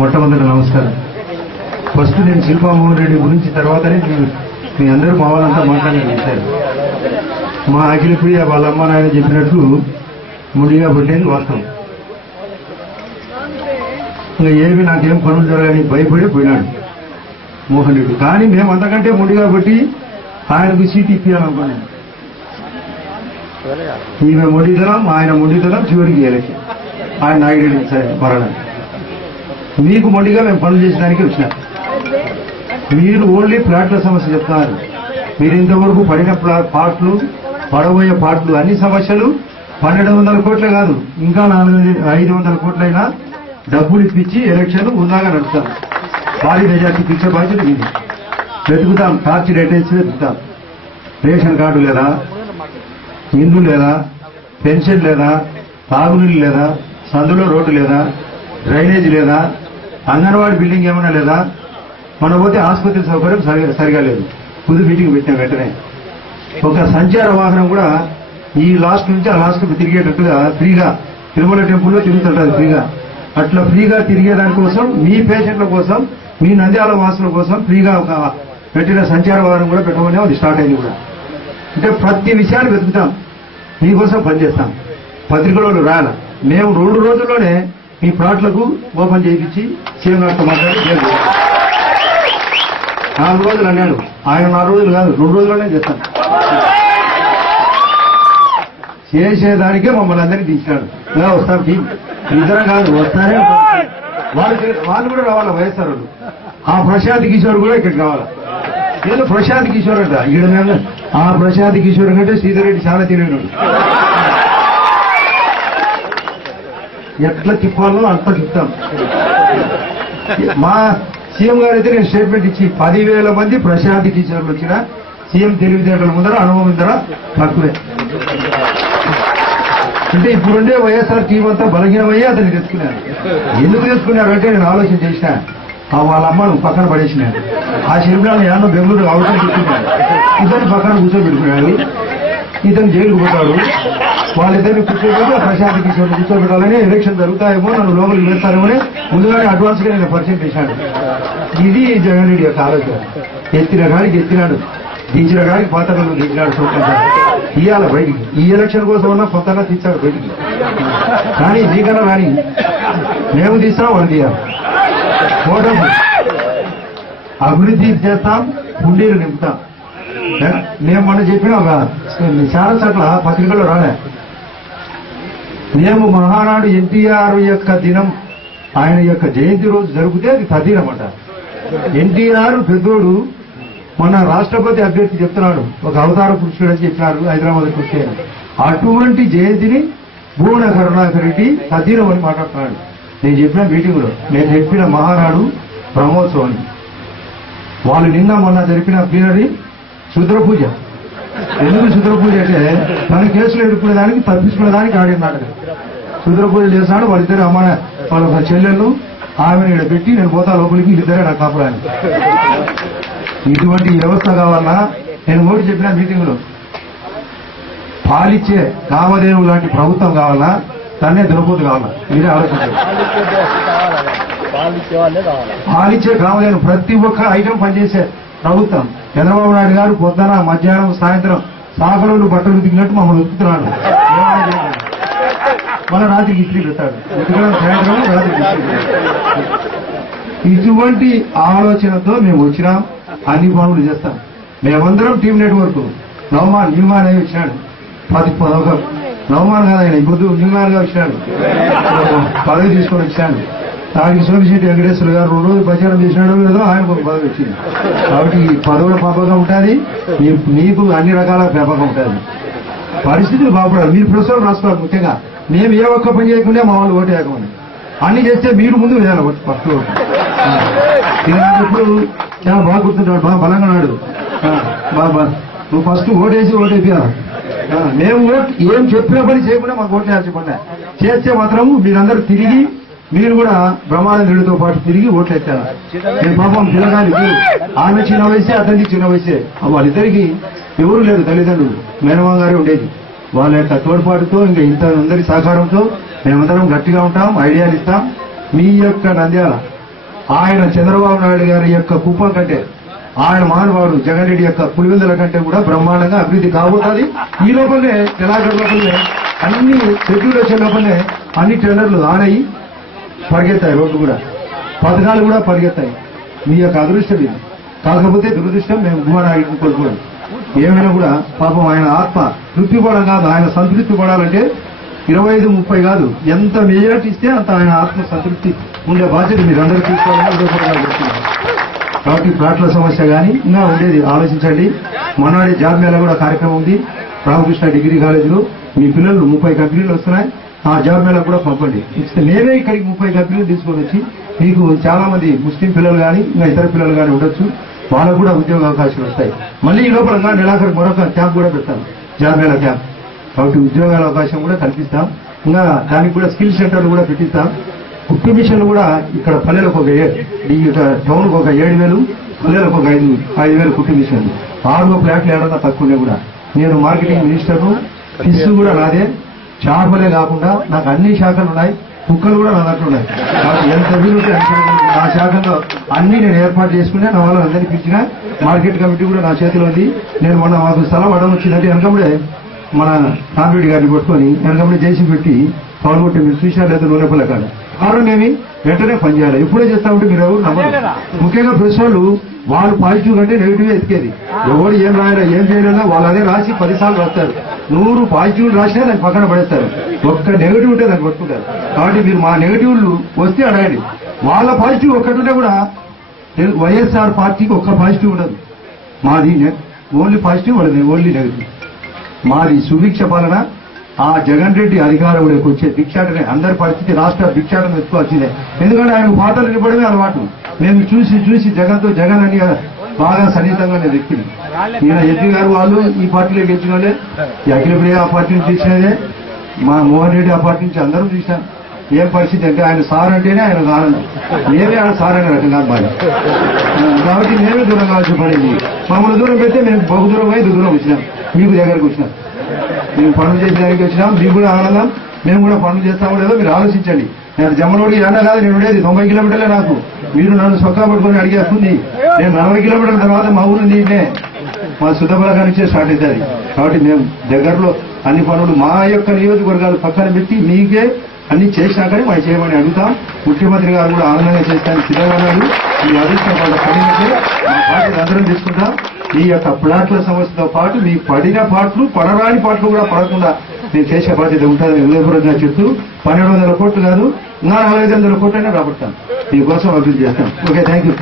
మొట్టమొదటి నమస్కారం. ఫస్ట్ నేను శిల్పామోహన్ రెడ్డి గురించి తర్వాతనే మీ అందరూ మా వాళ్ళంతా మాట్లాడారు. మా అఖిల ప్రియ వాళ్ళ అమ్మ నాయన చెప్పినట్లు ముడిగా పుట్టేది వాస్తవం. ఇంకా ఏమి నాకేం పనులు జరగాలని భయపడి పోయినాడు మోహన్ రెడ్డి. కానీ మేము అంతకంటే ముడిగా పెట్టి ఆయనకు సీట్ ఇప్పించాలనుకున్నాను. ఈమె ముడిదలం ఆయన ముడిదలం చివరికి ఎలక్షన్ ఆయన నాయుడు మరణం. మీకు మొండిగా మేము పనులు చేసడానికి వచ్చినాం. మీరు ఓన్లీ ప్లాట్ల సమస్య చెప్తున్నారు. మీరు ఇంతవరకు పడిన పాటలు పడబోయే పాటలు అన్ని సమస్యలు 1200 కోట్లే కాదు, ఇంకా 500 కోట్లైనా డబ్బులు ఇప్పించి ఎలక్షన్ ఉందాగా నడుపుతాం. భారీ మెజార్టీ పిచ్చే బాధ్యత ఇది. వెతుకుతాం, టార్చ్ అటెండెన్స్ వెతుకుతాం. రేషన్ కార్డు లేదా, ఇల్లు లేదా, పెన్షన్ లేదా, తాగునీళ్ళు లేదా, సందులో రోడ్డు లేదా, డ్రైనేజ్ లేదా, అంగన్వాడీ బిల్డింగ్ ఏమైనా లేదా, మనం పోతే ఆసుపత్రి సౌకర్యం సరిగా లేదు. పుదు మీటింగ్ పెట్టిన వెంటనే ఒక సంచార వాహనం కూడా ఈ లాస్ట్ నుంచి ఆ లాస్ట్ తిరిగేటట్టుగా ఫ్రీగా తిరుమల టెంపుల్లో తిరుగుతుంటారు ఫ్రీగా. అట్లా ఫ్రీగా తిరిగేదాని కోసం, మీ పేషెంట్ల కోసం, మీ నంద్యాల వాసుల కోసం ఫ్రీగా ఒక పెట్టిన సంచార వాహనం కూడా పెట్టమని అది స్టార్ట్ అయింది కూడా. అంటే ప్రతి విషయాన్ని వెతుకుతాం, మీకోసం పనిచేస్తాం. పత్రికలలో రాయాల. మేము 2 రోజుల్లోనే మీ ప్లాట్లకు ఓపెన్ చేయించి సీఎం గారితో మాట్లాడి 4 రోజులు అన్నాడు ఆయన. 4 రోజులు కాదు, 2 రోజుల్లోనే చేస్తాం. చేసేదానికే మమ్మల్ని అందరినీ తీసినాడు. ఇలా వస్తాం టీం ఇద్దరం కాదు, వస్తారే. వాళ్ళు కూడా రావాలా వైఎస్ఆర్ వాళ్ళు. ఆ ప్రశాంత్ కిషోర్ కూడా ఇక్కడికి రావాలా. ఏదో ప్రశాంత్ కిషోర్ అంట ఇక్కడ. మేము ఆ ప్రశాంత్ కిషోర్ కంటే శ్రీధర్ రెడ్డి చాలా తెలియనాడు. ఎట్లా తిప్పాలో అంత తిప్పుతాం. మా సీఎం గారు అయితే నేను స్టేట్మెంట్ ఇచ్చి 10,000 మంది ప్రశాంత్ కిషోర్లు వచ్చిన సీఎం తెలివితేటల ముందర అనుభవం ముందర తక్కువే. అంటే ఇప్పుడుండే వైఎస్ఆర్ టీం అంతా బలహీనమయ్యి అతన్ని తెచ్చుకున్నారు. ఎందుకు తెచ్చుకున్నారు అంటే నేను ఆలోచన చేసిన. వాళ్ళ అమ్మను పక్కన పడేసినాడు. ఆ శిల్పాన్ని యాన్నో బెంగళూరు అవసరం తెచ్చుకున్నాడు. ఇతను పక్కన కూర్చోబెట్టుకున్నాడు. ఇతను జైలుకు పోతాడు. వాళ్ళిద్దరిని కూర్చోబెట్టి ప్రశాంత్ కిషోర్ కూర్చోబెట్టాలని ఎలక్షన్ జరుగుతాయేమో, నన్ను లోపలికి వేస్తారేమో ముందుగానే అడ్వాన్స్ గా నేను పరిచయం చేశాను. ఇది జగన్ రెడ్డి యొక్క ఆలోచన. ఎత్తిన గాడికి ఎత్తినాడు, దించిన గాడికి పాత్రలు దించినాడు. చూడండి ఇయ్యాల బయటికి. ఈ ఎలక్షన్ కోసం ఉన్నా కొత్తగా తీర్చాడు బయటికి. కానీ నీకన్నా రాని మేము తీస్తాం, వాళ్ళు తీయాలి. ఓటమి అభివృద్ధి చేస్తాం, పుండీలు నింపుతాం. మేము మొన్న చెప్పిన ఒక చాలా చోట్ల పత్రికల్లో రాలే. మేము మహానాడు ఎన్టీఆర్ యొక్క దినం, ఆయన యొక్క జయంతి రోజు జరిగితే అది తదినం అంట. ఎన్టీఆర్ పెద్దోడు. మొన్న రాష్ట్రపతి అభ్యర్థి చెప్తున్నాడు, ఒక అవతార పురుషుడు అని చెప్పినారు, హైదరాబాద్ కృషి. అటువంటి జయంతిని భువన కరుణాకర్ రెడ్డి తదినం అని మాట్లాడుతున్నాడు. నేను చెప్పిన మీటింగ్ లో నేను చెప్పిన మహానాడు బ్రహ్మోత్సవం. వాళ్ళు నిన్న మొన్న జరిపిన ప్లీనరీ శుద్ర పూజ. ఎందుకు శుద్ర పూజ అంటే తన కేసులు ఎదుర్కొనేదానికి తప్పించుకునేదానికి ఆడిన నాటకం. శుద్ర పూజ చేశాడు. వాళ్ళిద్దరు అమ్మ వాళ్ళ చెల్లెళ్ళు ఆమెను ఇక్కడ పెట్టి నేను పోతా లోపలికి, ఇద్దరే నాకు కాపడానికి. ఇటువంటి వ్యవస్థ కావాలన్నా నేను ఓటు చెప్పిన మీటింగ్ లో పాలిచ్చే కామధేను లాంటి ప్రభుత్వం కావాలన్నా, తన్నే దురపోతు కావాలా, మీరే ఆలోచించారు. పాలిచ్చే కామధేను ప్రతి ఒక్క ఐటమ్ పనిచేసే ప్రభుత్వం. చంద్రబాబు నాయుడు గారు పొద్దున మధ్యాహ్నం సాయంత్రం సాగరోళ్ళు బట్టలు ఉతికినట్టు మమ్మల్ని ఉతుకుతున్నాడు. మన రాత్రికి ఇస్త్రీ పెట్టాడు. ఉతకడం సాయంత్రం, రాత్రికి ఇస్త్రీ పెట్టాడు. ఇటువంటి ఆలోచనతో మేము వచ్చినాం. అన్ని పనులు చేస్తాం. మేమందరం టీం నెట్వర్క్. న్యూమాన్ అయి వచ్చినాడు. నవమాన్ కాదు ఆయన, ఇప్పుడు న్యూమాన్ గా వచ్చినాడు. పదవి తీసుకొని వచ్చాడు. దానికి సోమిశెట్టి వెంకటేశ్వర గారు 2 రోజులు ప్రచారం చేసినాడో లేదో ఆయనకు ఒక పదవి వచ్చింది. కాబట్టి ఈ పదవుల పెంపకం ఉంటుంది, మీకు అన్ని రకాల పెంపకం ఉంటుంది. పరిస్థితులు బాగుపడాలి. మీరు ప్రస్తుతం రాసుకోవాలి. ముఖ్యంగా మేము ఏ ఒక్క పని చేయకుండా మా వాళ్ళు ఓటు వేయకమని. అన్ని చేస్తే మీరు ముందు వేయాలి ఫస్ట్ ఓటు. ఇప్పుడు చాలా బాగా గుర్తుంటాడు, బాగా బలంగా నాడు. నువ్వు ఫస్ట్ ఓటేసి ఓటేపియాలి. మేము ఏం చెప్పిన పని చేయకుండా మాకు ఓటు వేయాల్సి పడ్డా. చేస్తే మాత్రం మీరందరూ తిరిగి, మీరు కూడా బ్రహ్మానందుడితో పాటు తిరిగి ఓట్లు ఎత్తారు. నేను పాపం పిల్లగాలి, ఆమె చిన్న వయసే, అతనికి చిన్న వయసే. వాళ్ళిద్దరికి ఎవరు లేరు తల్లిదండ్రులు, మేనమామ గారే ఉండేది. వాళ్ళ యొక్క తోడ్పాటుతో, ఇంకా ఇంత అందరి సహకారంతో మేమందరం గట్టిగా ఉంటాం, ఐడియాలు ఇస్తాం. మీ యొక్క నంద్యాల ఆయన చంద్రబాబు నాయుడు గారి యొక్క కుప్పం కంటే ఆయన మానవాడు జగన్ రెడ్డి యొక్క పులివెందుల కంటే కూడా బ్రహ్మాండంగా అభివృద్ధి కాబోతుంది. ఈ లోపలనే తెలంగాణ లోపలనే అన్ని షెడ్యూల్ వచ్చే లోపలనే అన్ని టెండర్లు ఆన్ అయ్యి పరిగెత్తాయి, రోడ్లు కూడా పథకాలు కూడా పరిగెత్తాయి. మీ యొక్క అదృష్టం ఇది. కాకపోతే దురదృష్టం మేము ఉమానాయుడిని కోరుకోవాలి. ఏమైనా కూడా పాపం ఆయన ఆత్మ తృప్తి పడడం కాదు, ఆయన సంతృప్తి పడాలంటే 25-30 కాదు, ఎంత మెజారిటీ ఇస్తే అంత ఆయన ఆత్మ సంతృప్తి ఉండే బాధ్యత మీరు అందరూ తీసుకోవాలని కాబట్టి ప్లాట్ల సమస్య కానీ ఇంకా ఉండేది ఆలోచించండి. మొన్నటి జాబ్ మేళ కూడా కార్యక్రమం ఉంది రామకృష్ణ డిగ్రీ కాలేజీలో. మీ పిల్లలు 30 కంపెనీలు వస్తున్నాయి, ఆ జాబ్ మేళ కూడా పంపండి. మేమే ఇక్కడికి 30 కంపెనీలు తీసుకొని వచ్చి మీకు చాలా మంది ముస్లిం పిల్లలు కానీ ఇంకా ఇతర పిల్లలు కానీ ఉండొచ్చు, వాళ్ళకు కూడా ఉద్యోగ అవకాశాలు వస్తాయి. మళ్ళీ ఈ లోపల నెలాఖరు మరొక క్యాంప్ కూడా పెడతాం, జాబ్ మేళ క్యాంప్. కాబట్టి ఉద్యోగాల అవకాశం కూడా కల్పిస్తాం. ఇంకా దానికి కూడా స్కిల్ సెంటర్లు కూడా పెట్టిస్తాం. కుట్టు మిషన్లు కూడా ఇక్కడ పల్లెలకు ఒక టౌన్ కు ఒక 7,000, పల్లెలకు ఒక 5,000 కుట్టు మిషన్లు. 6 ఫ్లాట్లు ఏడన్నా తక్కువనే కూడా. నేను మార్కెటింగ్ మినిస్టర్ను, ఫిష్ కూడా నాదే, చేపలే కాకుండా నాకు అన్ని శాఖలు ఉన్నాయి, కుక్కలు కూడా నా దాంట్లో ఉన్నాయి. కాబట్టి ఎంత వీలుంటే నా శాఖలో అన్ని నేను ఏర్పాటు చేసుకునే నా వాళ్ళని అందరినీ పిలిచిన. మార్కెట్ కమిటీ కూడా నా చేతిలో ఉంది. నేను మొన్న మాకు స్థలం అడగ వచ్చిందంటే వెనకముడే మన రామిరెడ్డి గారిని పట్టుకొని వెనకముడే చేసి పెట్టి పవన్ కొట్టి మీరు చూసినా లేదా నూనెపల్ల కాదు కారణం ఏమి వెంటనే పనిచేయాలి. ఎప్పుడే చేస్తా ఉంటే మీరు ఎవరు నమ్మరు. ముఖ్యంగా ప్రెస్ వాళ్ళు పాజిటివ్ కంటే నెగిటివ్ ఎతికేది. ఎవరు ఏం రాయాలో ఏం చేయలేదో వాళ్ళు అదే రాసి 10 సార్లు రాస్తారు. 100 పాజిటివ్ రాసినా దాన్ని పక్కన పడేస్తారు, ఒక్క నెగిటివ్ ఉంటే దాన్ని పట్టుకుంటారు. కాబట్టి మీరు మా నెగిటివ్లు వస్తే అడగండి. వాళ్ళ పాజిటివ్ ఒక్కటి కూడా వైఎస్ఆర్ పార్టీకి ఒక్క పాజిటివ్ ఉండదు. మాది ఓన్లీ పాజిటివ్, వాళ్ళది ఓన్లీ నెగిటివ్. మాది సుభిక్ష పాలన. ఆ జగన్ రెడ్డి అధికారంలోకి వచ్చే భిక్షాటనే అందరి పరిస్థితి రాష్ట్ర భిక్షాటం ఎత్తుకోవాల్సిందే. ఎందుకంటే ఆయన పాటలు నిలబడమే అలవాటు. మేము చూసి జగన్ అని బాగా సన్నిహితంగా నేను వ్యక్తిని. ఈయన ఎంపీ గారు వాళ్ళు ఈ పార్టీలో గెలిచిన వాళ్ళే, ఈ అఖిలప్రియ ఆ పార్టీ నుంచి తీసినదే, మా మోహన్ రెడ్డి ఆ పార్టీ నుంచి అందరూ చూసినాం. ఏం పరిస్థితి అంటే ఆయన సార్ అంటేనే ఆయన ఆనందం. మేమే ఆయన సార్ అనే రకం కాదు బాగా. కాబట్టి మేమే దూరం కావాల్సి పడింది. మమ్మల్ని దూరం పెడితే మేము బహు దూరం పోయి దూరం వచ్చినాం, మీకు దగ్గరకు వచ్చినాం. మేము పనులు చేసేదానికి వచ్చినాం, మీకు కూడా ఆనందం. మేము కూడా పనులు చేస్తామో లేదో మీరు ఆలోచించండి. నేను జమ్మనోడికి ఎండ కాదు, నేను ఉండేది 90 కిలోమీటర్లే. నాకు మీరు నన్ను సొక్కా పట్టుకొని అడిగేస్తుంది. నేను 40 కిలోమీటర్ల తర్వాత మా ఊరు నీనే మా సుద్దబలగా నుంచే స్టార్ట్ అవుతుంది. కాబట్టి మేము దగ్గరలో అన్ని పనులు మా యొక్క నియోజకవర్గాలు పక్కన పెట్టి మీకే అన్ని చేసినా కానీ మాకు చేయమని అడుగుతాం. ముఖ్యమంత్రి గారు కూడా ఆనందంగా చేస్తానికి సిద్ధంగా ఉన్నారు. మీ అదృష్టం వాళ్ళ పడినట్టే మా పార్టీని అందరం తీసుకుంటాం. ఈ యొక్క ప్లాట్ల సమస్యతో పాటు మీ పడిన పాటలు, పడరాని పాటలు కూడా పడకుండా నేను చేసే బాధ్యత ఉంటుందని ఉదయపూర్వకంగా చెప్తూ 1,200 కోట్లు కాదు, ఇంకా 4,500 కోట్లైనా రాబడతాను. మీకోసం అభివృద్ధి చేస్తాను. Okay, thank you.